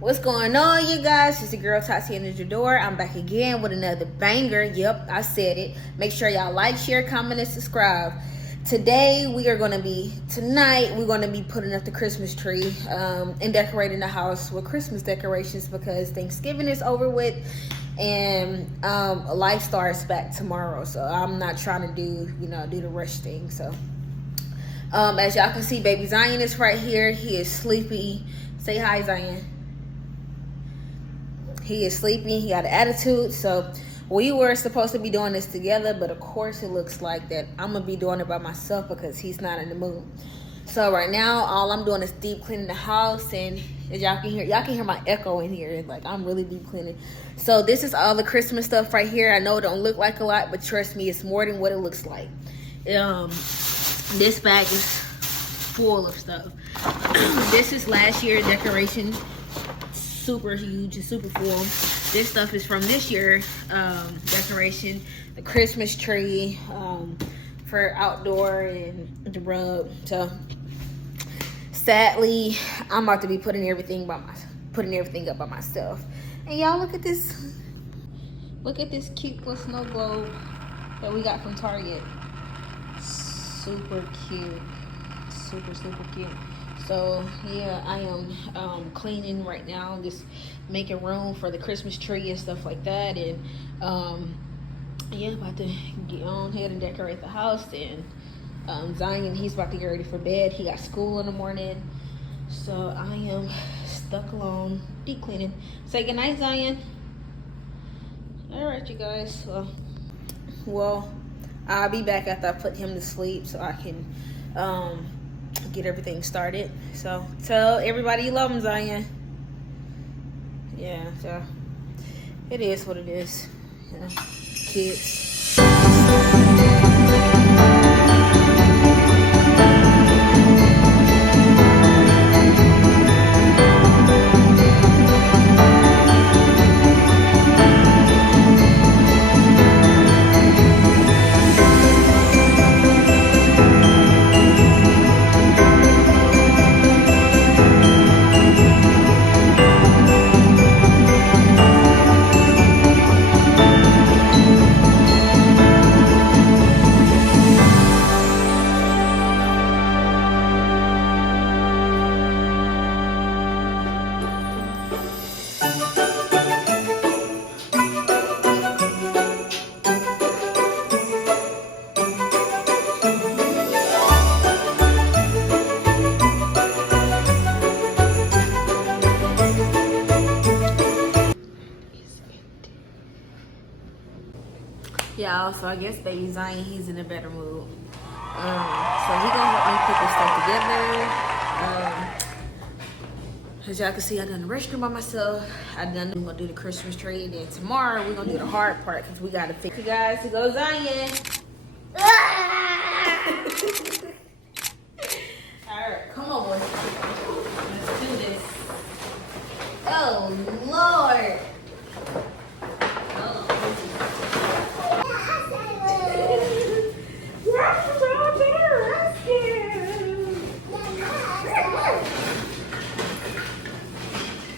What's going on, you guys? It's the girl Tatiana Jador. I'm back again with another banger. Yep, I said it. Make sure y'all like, share, comment, and subscribe. Tonight we're going to be putting up the Christmas tree and decorating the house with Christmas decorations because Thanksgiving is over with and life starts back tomorrow. So I'm not trying to do the rush thing. So as y'all can see, baby Zion is right here. He is sleepy. Say hi, Zion. He is sleeping. He got an attitude. So we were supposed to be doing this together, but of course it looks like that I'm gonna be doing it by myself because he's not in the mood. So right now all I'm doing is deep cleaning the house, and as y'all can hear my echo in here. Like, I'm really deep cleaning. So this is all the Christmas stuff right here. I know it don't look like a lot, but trust me, it's more than what it looks like. This bag is full of stuff. This is last year's decoration. Super huge and super full. This stuff is from this year decoration, the Christmas tree for outdoor and the rug. So sadly, I'm about to be putting everything up by myself. And y'all, look at this cute little snow globe that we got from Target. Super cute, super cute. So yeah, I am cleaning right now, just making room for the Christmas tree and stuff like that. And yeah, about to get on ahead and decorate the house. And Zion, he's about to get ready for bed. He got school in the morning, so I am stuck alone deep cleaning. Say goodnight, Zion. All right, you guys. Well, I'll be back after I put him to sleep so I can get everything started. So tell everybody you love them, Zion. Yeah, so it is what it is. Yeah. Kids. Y'all, so I guess baby Zion, he's in a better mood. So he gonna help me put this stuff together. As y'all can see, I done the restroom by myself. I'm gonna do the Christmas tree. Then tomorrow we're gonna do the hard part because we gotta fix you guys to go Zion. Alright, come on, boy. Let's do this. Oh Lord.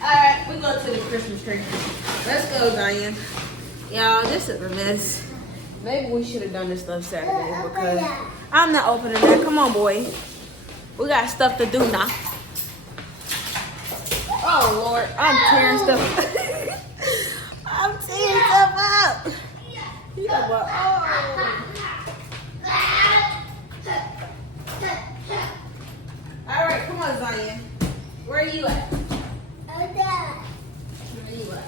Alright, we go to the Christmas tree. Let's go, Zion. Y'all, this is a mess. Maybe we should have done this stuff Saturday because I'm not opening that. Come on, boy. We got stuff to do now. Oh, Lord. I'm tearing stuff. I'm tearing stuff up. Yeah, but, oh. All right, come on, Zion. Where are you at? Where are you at?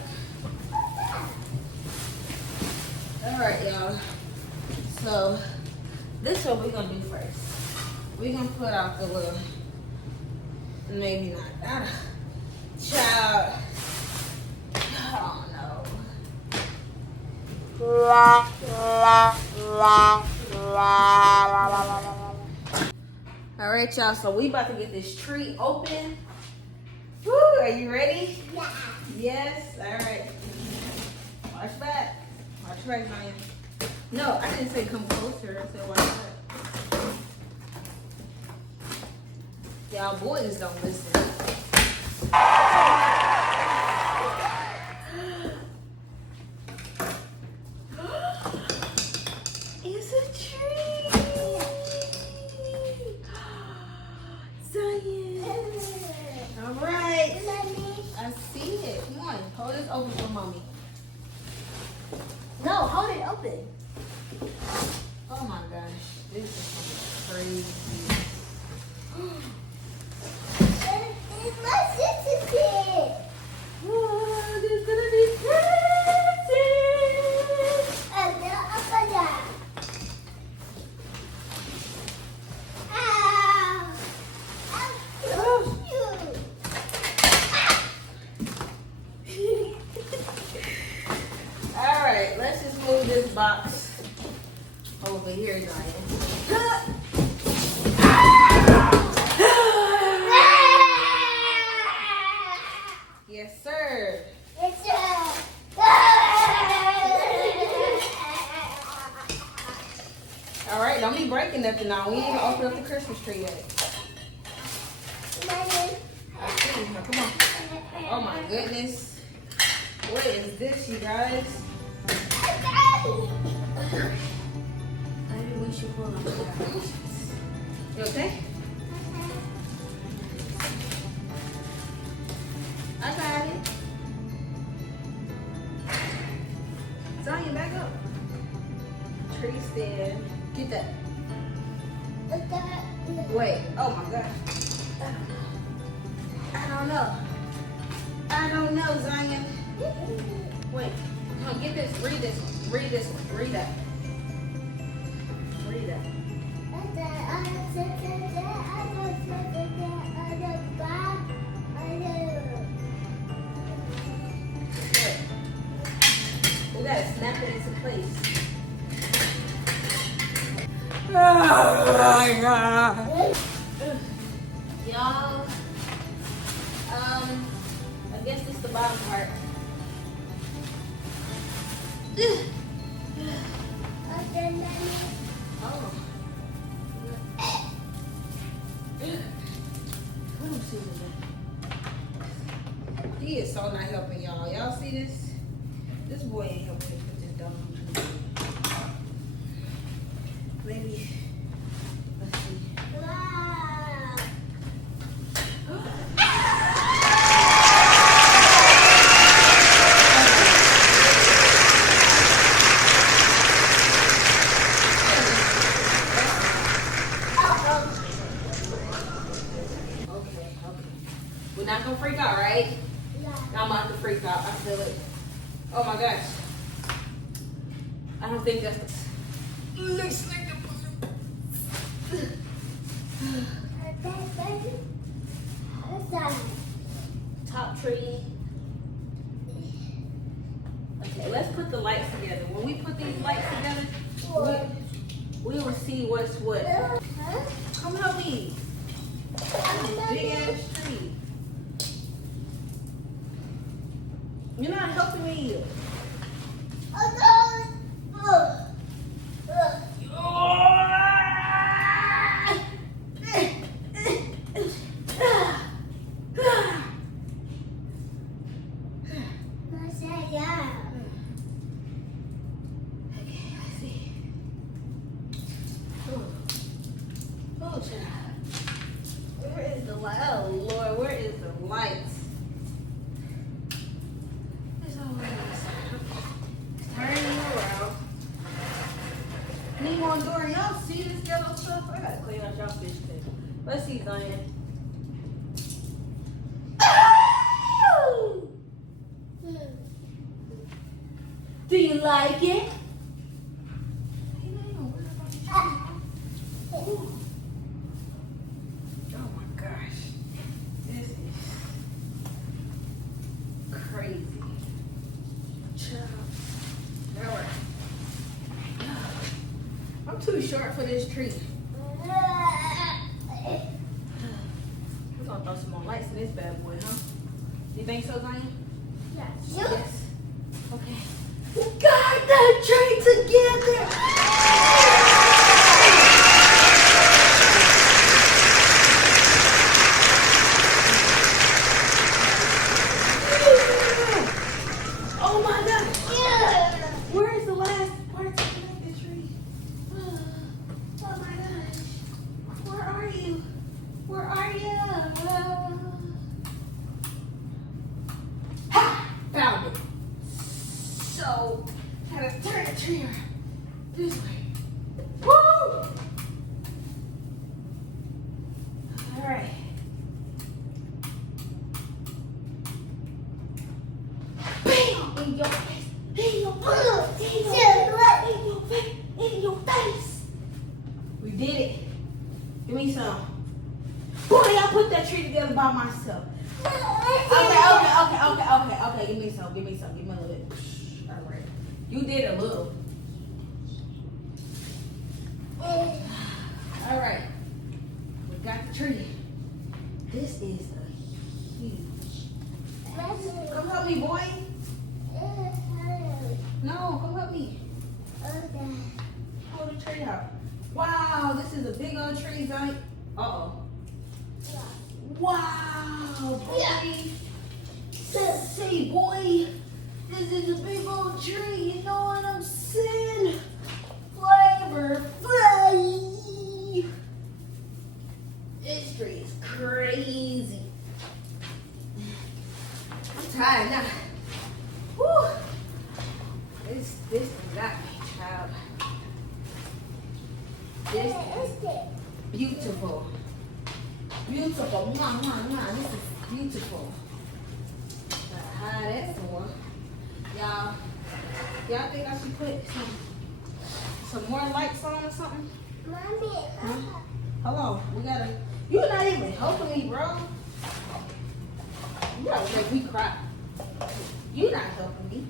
All right, y'all. So this is what we're gonna do first. We're gonna put out the little, maybe not. Child. Oh no. All right, y'all. So we about to get this tree open. Woo, are you ready? Yeah. Yes. All right. Watch back. Watch back, Zion. No, I didn't say come closer. I said watch back. Y'all boys don't listen. Hold this open for mommy. No, hold it open. Oh my gosh, this is crazy. It's my sister's kid. Oh, this is gonna be crazy. All right, let's just move this box over here, Zion. Yes, sir. All right, don't be breaking nothing now. We ain't even opened up the Christmas tree yet. I see. Now, come on. Oh my goodness. What is this, you guys? Maybe we should pull them out. You okay? I got it. Zion, back up. Tree stand. Get that. Wait. Oh my God. I don't know. I don't know, Zion. Wait. Come on, get this. Read this one. Read this one. Read that. Read that. Good. We gotta snap it into place. Oh my God. Y'all, I guess this is the bottom part. Oh. What am I seeing? He is so not helping y'all. Y'all see this? This boy ain't helping me put this dumb. Maybe. Let's see. Okay. We're not gonna freak out, right? I'm about to freak out. I feel it. Oh my gosh. I don't think that's the. Looks like the top tree. Okay, let's put the lights together. When we put these lights together, we will see what's what. Come help me. Big ass tree. You're not helping me. Where is the light? Oh Lord, where is the lights? There's always turning around. Need more door. Y'all see this yellow stuff? I gotta clean out y'all fish tank. Let's see, Zion. Do you like it? Oh my gosh. This is crazy. Alright. I'm too short for this tree. We're gonna throw some more lights in this bad boy, huh? You think so, Zion? Yes. Okay. We got that tree together! Oh my God! Where is the last part to connect the tree? Oh my gosh! Where are you? Where are you? Ha! Found So, gotta turn the tree around this way. Woo! Alright. Bam! In your face! In your face! In your face! We did it. Give me some. Boy, I put that tree together by myself. Okay. Give me some. Give me a little bit. All right. You did a little. All right. We got the tree. This is a huge. Come help me, boy. No, come help me. Pull the tree out. Wow, this is a big old tree, Zai. Uh-oh. Wow, boy. Say, boy, this is a big old tree. You know what I'm saying? Flavor Flav. This tree is crazy. I'm tired now. Woo. This is not me, child. This is beautiful. Beautiful. Mwah, mwah, mwah. This is beautiful. Gotta hide that somewhere. Y'all think I should put some more lights on or something? Mommy. Huh? Hello, you're not even helping me, bro. You gotta make me cry. You're not helping me.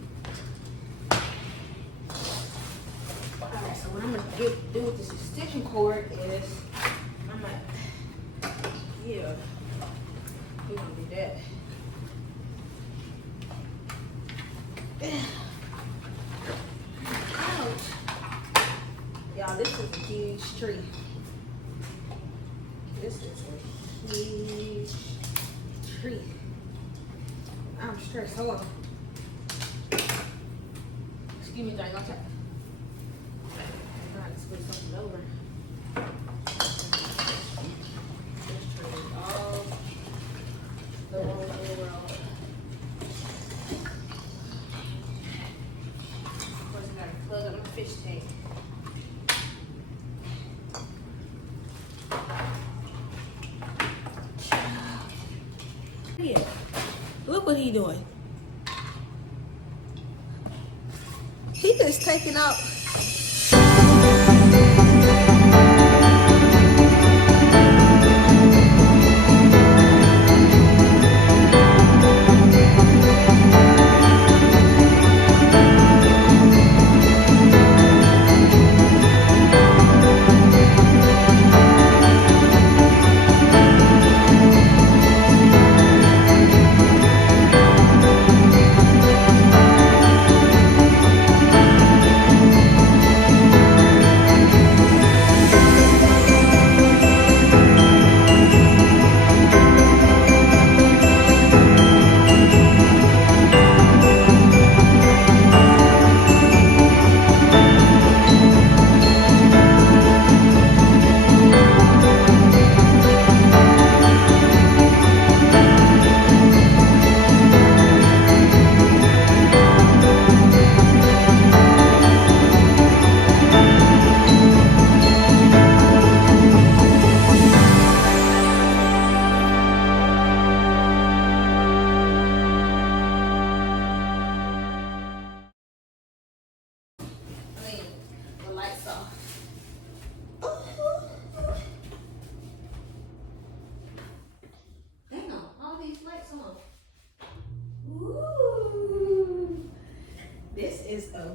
Alright, so what I'm gonna do with this extension cord is yeah, we're gonna do that. Ouch. Y'all, this is a huge tree. This is a huge tree. I'm stressed. Hold on. Excuse me, Jane. Don't tap. I'm trying to split something over. Fish tank. Yeah, look what he doing. He just taking out.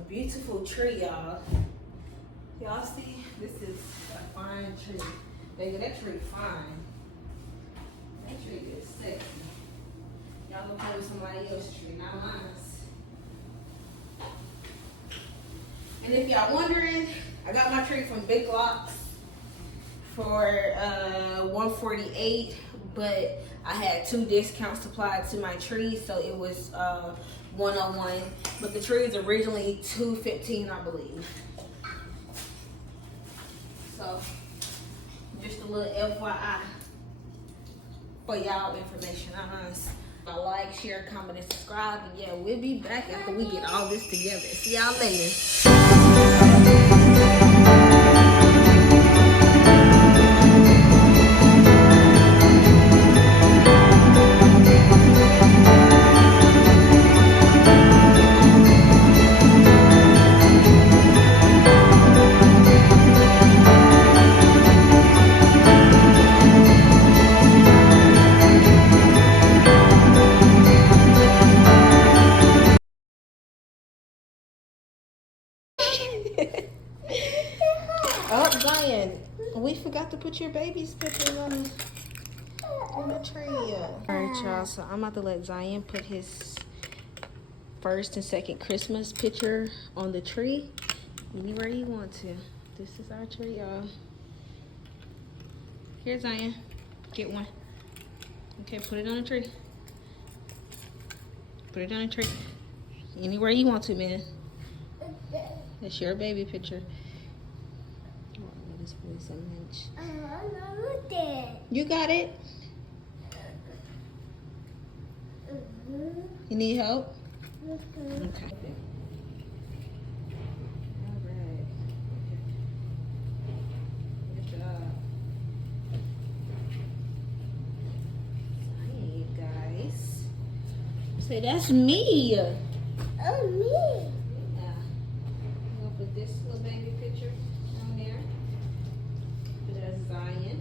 Beautiful tree, y'all. Y'all see? This is a fine tree. Baby, that tree fine. That tree is sexy. Y'all gonna play with somebody else's tree, not mine. And if y'all wondering, I got my tree from Big Lots for $148, but I had 2 discounts applied to my tree, so it was $101. But the tree is originally $215, I believe. So just a little FYI for y'all information. Like, share, comment, and subscribe. And yeah, we'll be back after we get all this together. See y'all later. Oh, Zion, we forgot to put your baby's pictures on the tree. All right, y'all. So I'm about to let Zion put his first and second Christmas picture on the tree. Anywhere you want to. This is our tree, y'all. Here, Zion. Get one. Okay, put it on the tree. Put it on the tree. Anywhere you want to, man. That's your baby picture. You got it? You need help? Okay. Alright. Good job. Hi, guys. Say, that's me. Oh, me. Yeah. I'm gonna put this little baby picture on there. Put it as Zion.